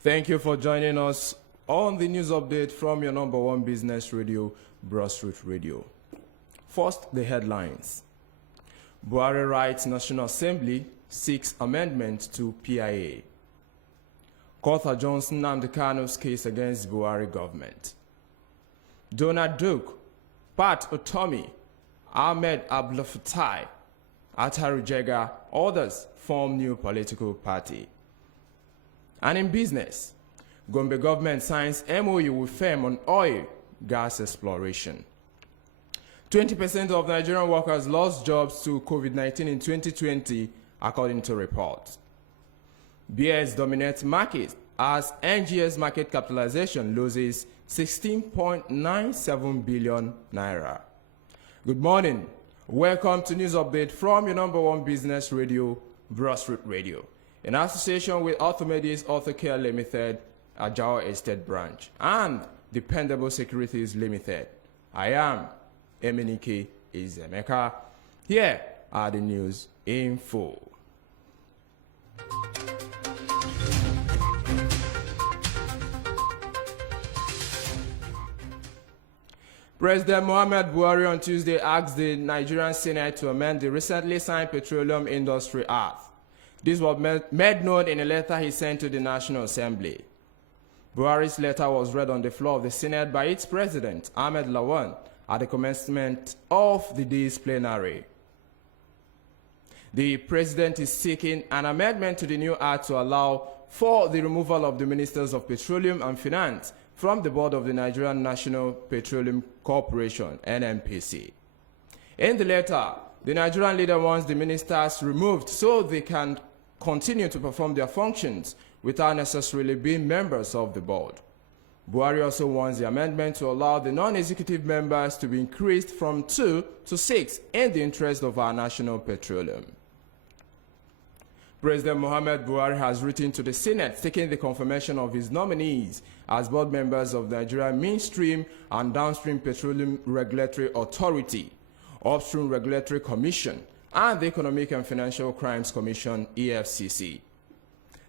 Thank you for joining us on the news update from your number one business radio, Broadstreet Radio. First, the headlines. Buhari writes National Assembly seeks amendment to PIA. Court adjourns Nnamdi Kanu's case against Buhari government. Donald Duke, Pat Otomi, Ahmed Abdulfatai, Ataru Jega, others form new political party. And in business, Gombe government signs MOU with firm on oil, gas exploration. 20% of Nigerian workers lost jobs to COVID-19 in 2020, according to reports. BS dominates market as NGS market capitalization loses 16.97 billion naira. Good morning. Welcome to News Update from your number one business radio, Broadstreet Radio, in association with Orthomedis Orthocare Limited, Ajao Estate Branch, and Dependable Securities Limited. I am Emenike Izemeka. Here are the news in full. President Muhammad Buhari on Tuesday asked the Nigerian Senate to amend the recently signed Petroleum Industry Act. This was made known in a letter he sent to the National Assembly. Buhari's letter was read on the floor of the Senate by its president, Ahmed Lawan, at the commencement of the day's plenary. The president is seeking an amendment to the new act to allow for the removal of the ministers of Petroleum and Finance from the board of the Nigerian National Petroleum Corporation, NNPC. In the letter, the Nigerian leader wants the ministers removed so they can continue to perform their functions without necessarily being members of the board. Buhari also wants the amendment to allow the non-executive members to be increased from 2 to 6 in the interest of our national petroleum. President Muhammad Buhari has written to the Senate seeking the confirmation of his nominees as board members of the Nigerian Midstream and Downstream Petroleum Regulatory Authority, Upstream Regulatory Commission, and the Economic and Financial Crimes Commission, EFCC.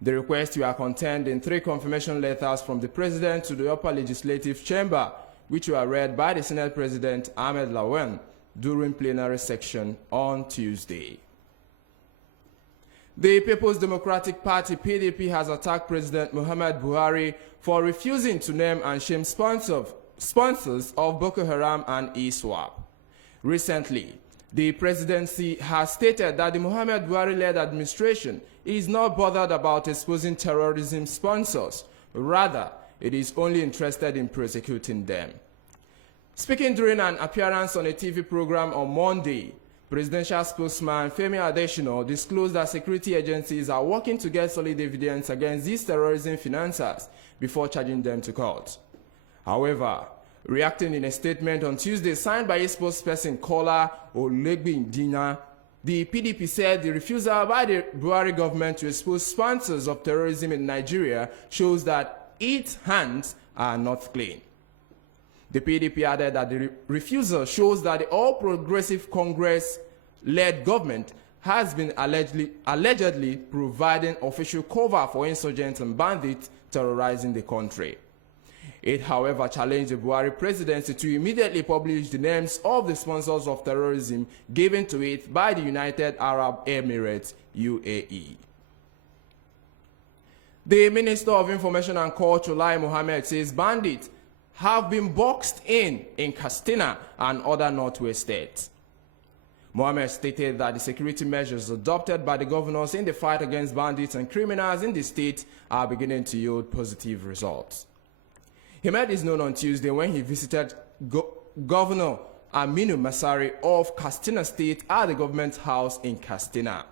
The requests were contained in 3 confirmation letters from the President to the Upper Legislative Chamber, which were read by the Senate President Ahmed Lawan during plenary session on Tuesday. The People's Democratic Party, PDP, has attacked President Muhammad Buhari for refusing to name and shame sponsors of Boko Haram and ISWAP. Recently, the presidency has stated that the Muhammad Buhari-led administration is not bothered about exposing terrorism sponsors. Rather, it is only interested in prosecuting them. Speaking during an appearance on a TV program on Monday, Presidential spokesman Femi Adesina disclosed that security agencies are working to get solid evidence against these terrorism financiers before charging them to court. However, reacting in a statement on Tuesday signed by a spokesperson Kola Olegbindina, the PDP said the refusal by the Buhari government to expose sponsors of terrorism in Nigeria shows that its hands are not clean. The PDP added that the refusal shows that the All Progressive Congress-led government has been allegedly providing official cover for insurgents and bandits terrorizing the country. It, however, challenged the Buhari presidency to immediately publish the names of the sponsors of terrorism given to it by the United Arab Emirates, UAE. The Minister of Information and Culture, Lai Mohammed, says bandits have been boxed in Katsina and other northwest states. Mohammed stated that the security measures adopted by the governors in the fight against bandits and criminals in the state are beginning to yield positive results. He made this known on Tuesday when he visited Governor Aminu Masari of Katsina State at the government house in Katsina.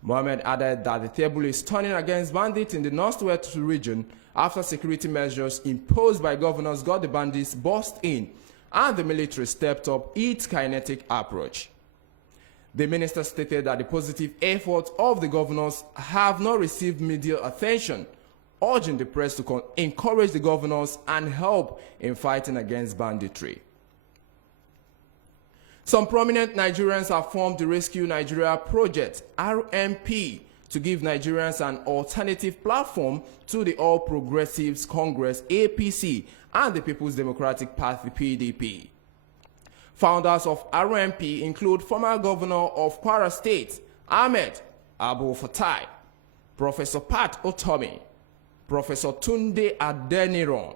Mohammed added that the table is turning against bandits in the northwest region after security measures imposed by governors got the bandits boxed in and the military stepped up its kinetic approach. The minister stated that the positive efforts of the governors have not received media attention, urging the press to encourage the governors and help in fighting against banditry. Some prominent Nigerians have formed the Rescue Nigeria Project, RMP, to give Nigerians an alternative platform to the All Progressives Congress (APC) and the People's Democratic Party (PDP). Founders of RMP include former Governor of Kwara State, Ahmed Abdul Fatai, Professor Pat Otomi, Professor Tunde Adeniran,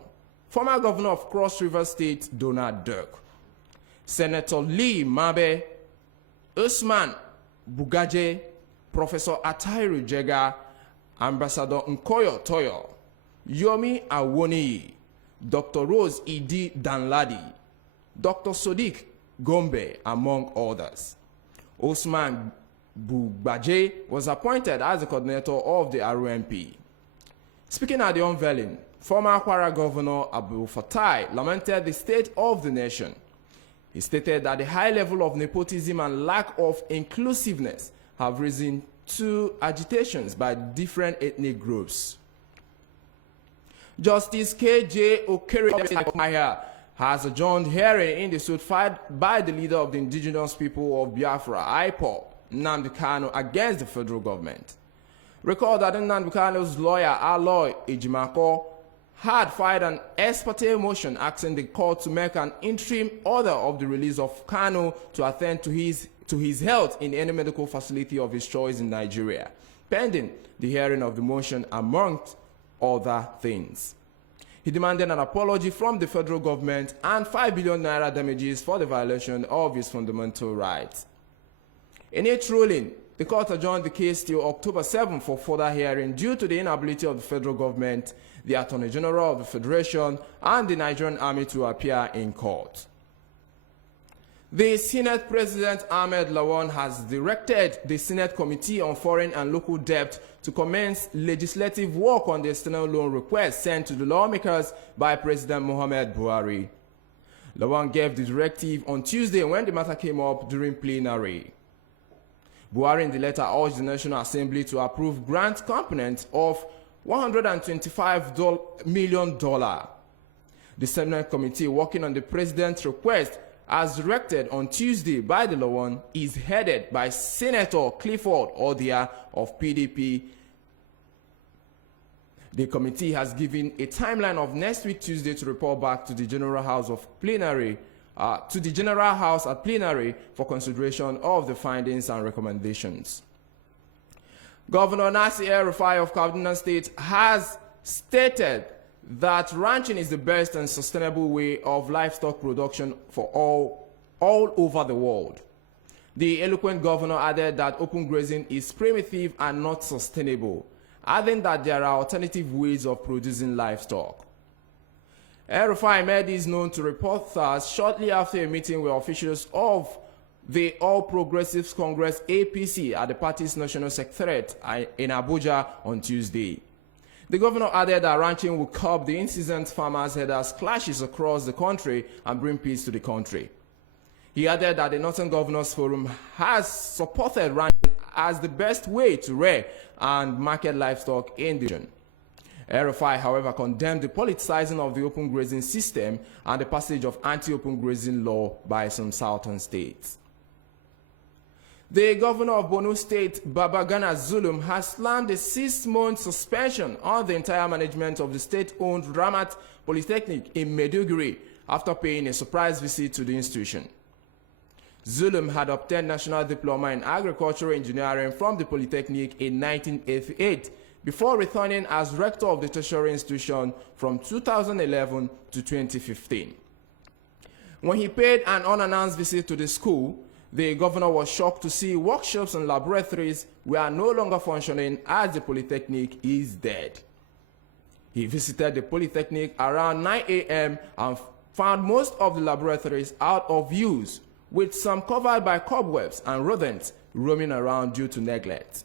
former Governor of Cross River State, Donald Duke, Senator Lee Mabe, Usman Bugaje, Professor Atairu Jega, Ambassador Nkoyo Toyo, Yomi Awoniyi, Dr. Rose Idi Danladi, Dr. Sodiq Gombe, among others. Usman Bugaje was appointed as the coordinator of the RMP. Speaking at the unveiling, former Kwara Governor Abdul Fatai lamented the state of the nation. He stated that the high level of nepotism and lack of inclusiveness have risen to agitations by different ethnic groups. Justice K.J. Okere has adjourned hearing in the suit filed by the leader of the indigenous people of Biafra, IPOB, Nnamdi Kanu, against the federal government. Recall that Nnamdi Kanu's lawyer, Aloy Ejimako, had filed an ex parte motion asking the court to make an interim order of the release of Kanu to attend to his health in any medical facility of his choice in Nigeria, pending the hearing of the motion, amongst other things. He demanded an apology from the federal government and 5 billion naira damages for the violation of his fundamental rights. In its ruling, the court adjourned the case till October 7 for further hearing due to the inability of the federal government, the Attorney General of the Federation, and the Nigerian Army to appear in court. The Senate President Ahmed Lawan has directed the Senate Committee on Foreign and Local Debt to commence legislative work on the external loan request sent to the lawmakers by President Muhammad Buhari. Lawan gave the directive on Tuesday when the matter came up during plenary. Buhari in the letter urged the National Assembly to approve grant component of $125 million. The Senate Committee working on the President's request, as directed on Tuesday by the Lawan, is headed by Senator Clifford Odia of PDP. The committee has given a timeline of next week Tuesday to report back to the General House at plenary for consideration of the findings and recommendations. Governor Nasir El-Rufai of Kaduna State has stated that ranching is the best and sustainable way of livestock production for all over the world. The eloquent governor added that open grazing is primitive and not sustainable, adding that there are alternative ways of producing livestock. El-Rufai made this known to reporters shortly after a meeting with officials of the All Progressives Congress (APC) at the party's national secretariat in Abuja on Tuesday. The governor added that ranching will curb the incessant farmers-herders clashes across the country and bring peace to the country. He added that the Northern Governors Forum has supported ranching as the best way to rear and market livestock in the region. El-Rufai, however, condemned the politicizing of the open grazing system and the passage of anti-open grazing law by some southern states. The governor of Borno State, Babagana Zulum, has slammed a 6-month suspension on the entire management of the state-owned Ramat Polytechnic in Maiduguri after paying a surprise visit to the institution. Zulum had obtained National Diploma in Agricultural Engineering from the Polytechnic in 1988 before returning as rector of the tertiary institution from 2011 to 2015. When he paid an unannounced visit to the school, the governor was shocked to see workshops and laboratories were no longer functioning as the Polytechnic is dead. He visited the Polytechnic around 9 a.m. and found most of the laboratories out of use, with some covered by cobwebs and rodents roaming around due to neglect.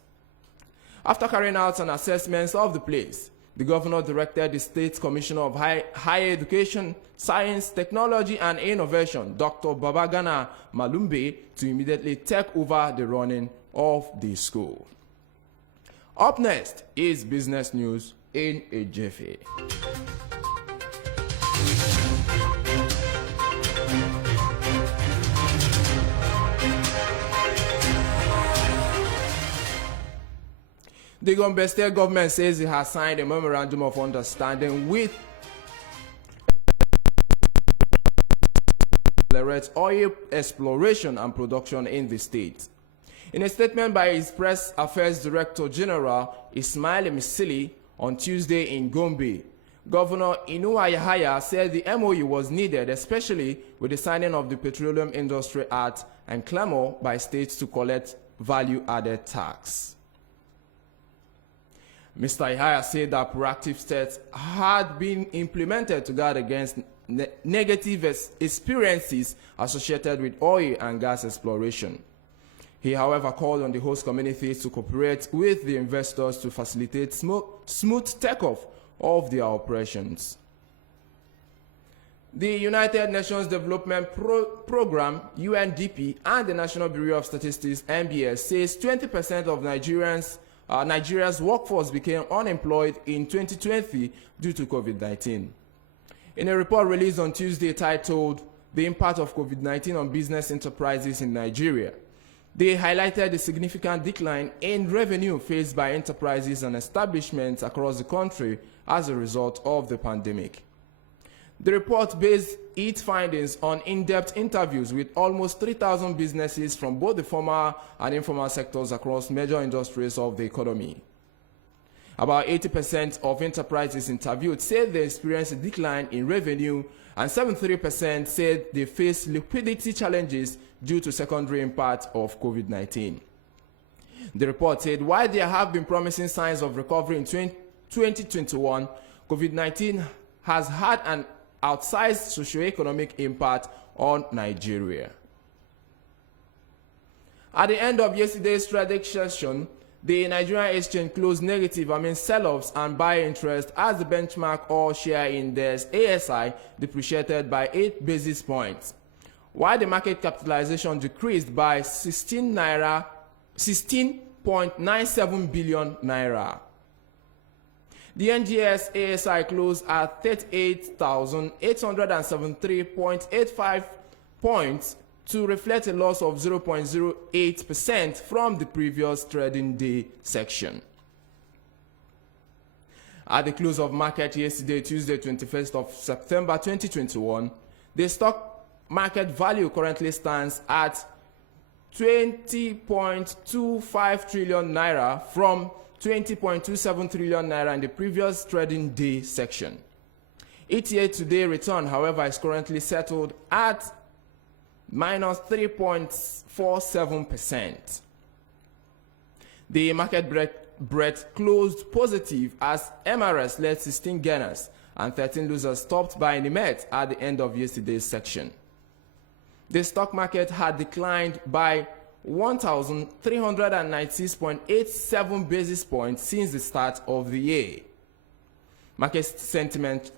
After carrying out an assessment of the place, the governor directed the State Commissioner of Higher Education, Science, Technology and Innovation, Dr. Babagana Malumbe, to immediately take over the running of the school. Up next is business news in a jiffy. The Gombe State government says it has signed a memorandum of understanding with accelerate oil exploration and production in the state. In a statement by his Press Affairs Director General Ismail Misili on Tuesday in Gombe, Governor Inuwa Yahaya said the MOU was needed, especially with the signing of the Petroleum Industry Act and clamor by states to collect value-added tax. Mr. Yahaya said that proactive steps had been implemented to guard against negative experiences associated with oil and gas exploration. He, however, called on the host communities to cooperate with the investors to facilitate smooth takeoff of their operations. The United Nations Development Program, UNDP, and the National Bureau of Statistics, NBS, says 20% of Nigeria's workforce became unemployed in 2020 due to COVID-19. In a report released on Tuesday titled "The Impact of COVID-19 on Business Enterprises in Nigeria," they highlighted the significant decline in revenue faced by enterprises and establishments across the country as a result of the pandemic. The report based its findings on in-depth interviews with almost 3,000 businesses from both the formal and informal sectors across major industries of the economy. About 80% of enterprises interviewed said they experienced a decline in revenue, and 73% said they faced liquidity challenges due to secondary impact of COVID-19. The report said while there have been promising signs of recovery in 2021, COVID-19 has had an outsized socio-economic impact on Nigeria. At the end of yesterday's trading session, the Nigerian exchange closed negative amid sell-offs and buy interest as the benchmark all share index ASI depreciated by 8 basis points, while the market capitalization decreased by 16.97 billion naira. The NGX ASI closed at 38,873.85 points to reflect a loss of 0.08% from the previous trading day section. At the close of market yesterday, Tuesday, 21st of September 2021, the stock market value currently stands at 20.25 trillion naira from 20.27 trillion naira in the previous trading day section. ETA today return, however, is currently settled at minus 3.47%. The market breadth closed positive as MRS led 16 gainers and 13 losers, topped by Nimet at the end of yesterday's section. The stock market had declined by 1,396.87 basis points since the start of the year. Market sentiment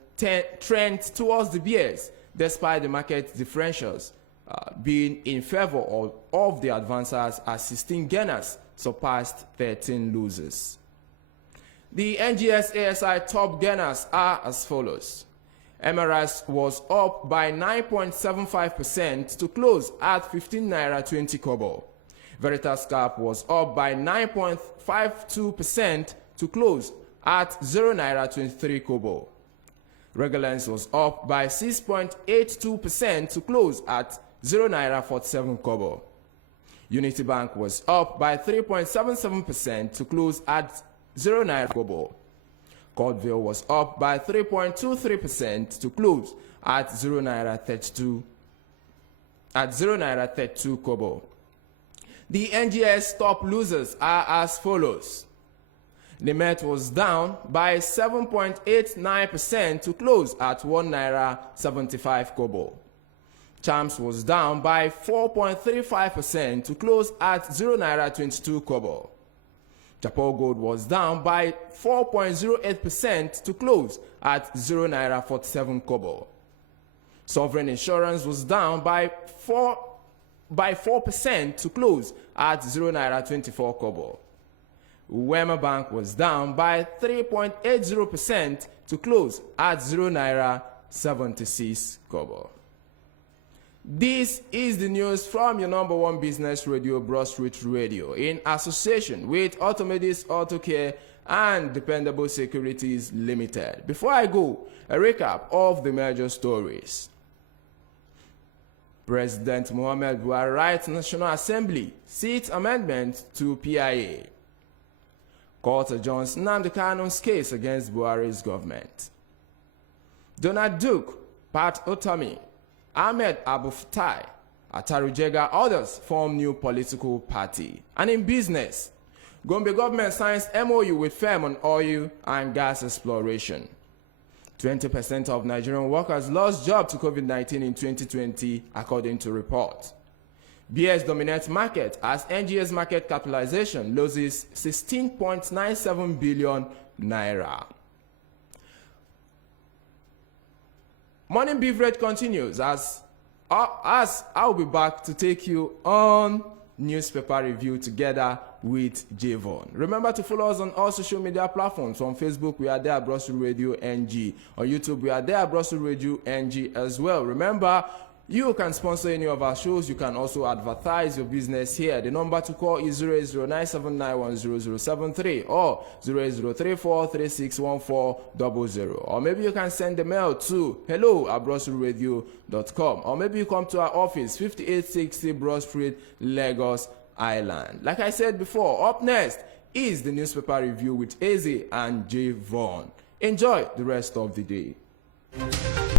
trends towards the bears, despite the market differentials being in favor of the advancers as 16 gainers surpassed 13 losers. The NGX ASI top gainers are as follows. MRS was up by 9.75% to close at 15 naira 20 kobo. Veritas Cap was up by 9.52% to close at 0 naira 23 kobo. Regulance was up by 6.82% to close at 0 naira 47 kobo. Unity Bank was up by 3.77% to close at 0 naira kobo. Cordville was up by 3.23% to close at 0 naira 32 kobo. The NGS top losers are as follows. Nimet was down by 7.89% to close at 1 naira 75 kobo. Champs was down by 4.35% to close at 0 naira 22 kobo. Japan Gold was down by 4.08% to close at 0 naira 47 kobo. Sovereign Insurance was down by 4% to close at 0 naira 24 kobo. Wema Bank was down by 3.80% to close at 0 naira 76 kobo. This is the news from your number one business radio, Broadstreet Radio, in association with Automedis Auto Care and Dependable Securities Limited. Before I go, a recap of the major stories. President Muhammad Buhari writes National Assembly seat amendment to PIA. Court adjourns Nnamdi Kanu's case against Buhari's government. Donald Duke, Pat Otomi, Ahmed Abu Fatai, Ataru Jega, others form new political party. And in business, Gombe government signs MOU with firm on oil and gas exploration. 20% of Nigerian workers lost jobs to COVID-19 in 2020, according to report. BS dominates market as NGS market capitalization loses 16.97 billion naira. Morning beverage continues as I'll be back to take you on newspaper review together with Javon. Remember to follow us on all social media platforms. On Facebook, we are there at Broadstreet Radio NG. On YouTube, we are there at Broadstreet Radio NG as well. Remember, you can sponsor any of our shows. You can also advertise your business here. The number to call is 08097910073 or 08034361400. Or maybe you can send a mail to hello@broadstreetradio.com. Or maybe you come to our office, 5860 Broad Street, Lagos Island. Like I said before, up next is the newspaper review with Eze and Javon. Enjoy the rest of the day.